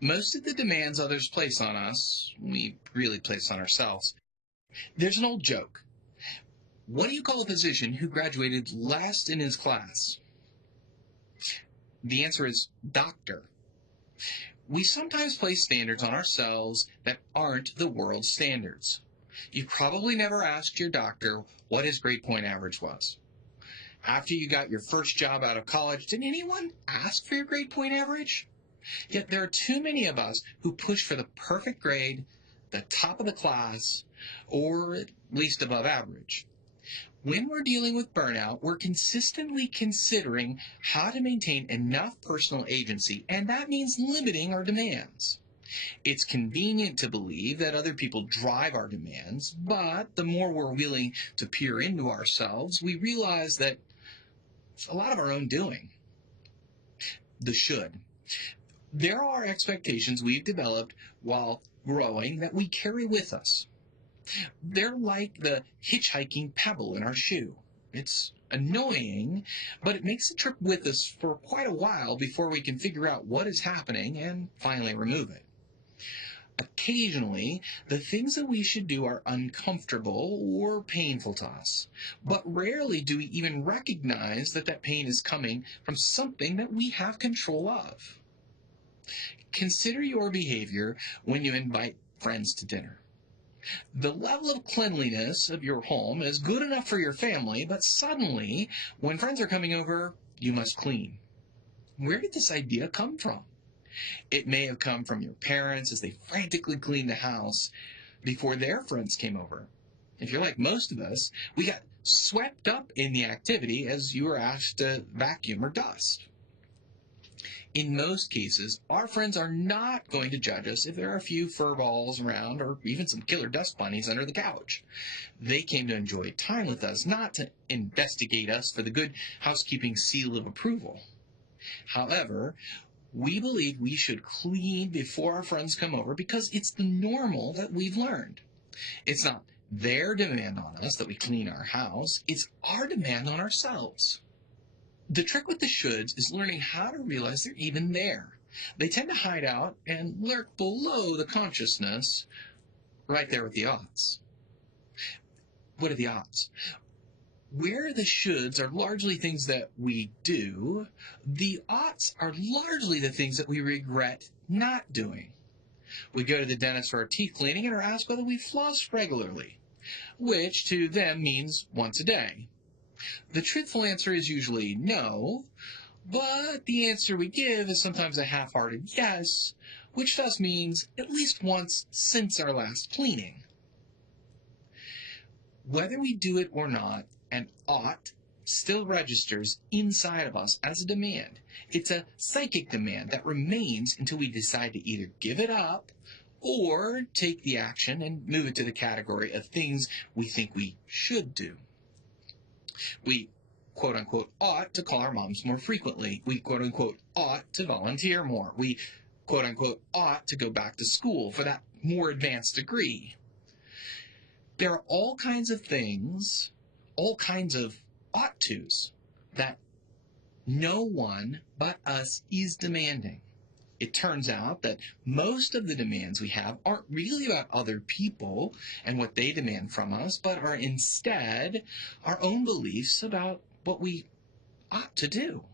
Most of the demands others place on us, we really place on ourselves. There's an old joke. What do you call a physician who graduated last in his class? The answer is doctor. We sometimes place standards on ourselves that aren't the world's standards. You probably never asked your doctor what his grade point average was. After you got your first job out of college, did anyone ask for your grade point average? Yet there are too many of us who push for the perfect grade, the top of the class, or at least above average. When we're dealing with burnout, we're consistently considering how to maintain enough personal agency, and that means limiting our demands. It's convenient to believe that other people drive our demands, but the more we're willing to peer into ourselves, we realize that it's a lot of our own doing. The should. There are expectations we've developed while growing that we carry with us. They're like the hitchhiking pebble in our shoe. It's annoying, but it makes the trip with us for quite a while before we can figure out what is happening and finally remove it. Occasionally, the things that we should do are uncomfortable or painful to us, but rarely do we even recognize that that pain is coming from something that we have control of. Consider your behavior when you invite friends to dinner. The level of cleanliness of your home is good enough for your family, but suddenly, when friends are coming over, you must clean. Where did this idea come from? It may have come from your parents as they frantically cleaned the house before their friends came over. If you're like most of us, we got swept up in the activity as you were asked to vacuum or dust. In most cases, our friends are not going to judge us if there are a few fur balls around or even some killer dust bunnies under the couch. They came to enjoy time with us, not to investigate us for the good housekeeping seal of approval. However, we believe we should clean before our friends come over because it's the normal that we've learned. It's not their demand on us that we clean our house, it's our demand on ourselves. The trick with the shoulds is learning how to realize they're even there. They tend to hide out and lurk below the consciousness, right there with the odds. What are the odds? Where the shoulds are largely things that we do, the oughts are largely the things that we regret not doing. We go to the dentist for our teeth cleaning and are asked whether we floss regularly, which to them means once a day. The truthful answer is usually no, but the answer we give is sometimes a half-hearted yes, which thus means at least once since our last cleaning. Whether we do it or not, an ought still registers inside of us as a demand. It's a psychic demand that remains until we decide to either give it up or take the action and move it to the category of things we think we should do. We, quote-unquote, ought to call our moms more frequently. We, quote-unquote, ought to volunteer more. We, quote-unquote, ought to go back to school for that more advanced degree. There are all kinds of things, all kinds of ought-tos that no one but us is demanding. It turns out that most of the demands we have aren't really about other people and what they demand from us, but are instead our own beliefs about what we ought to do.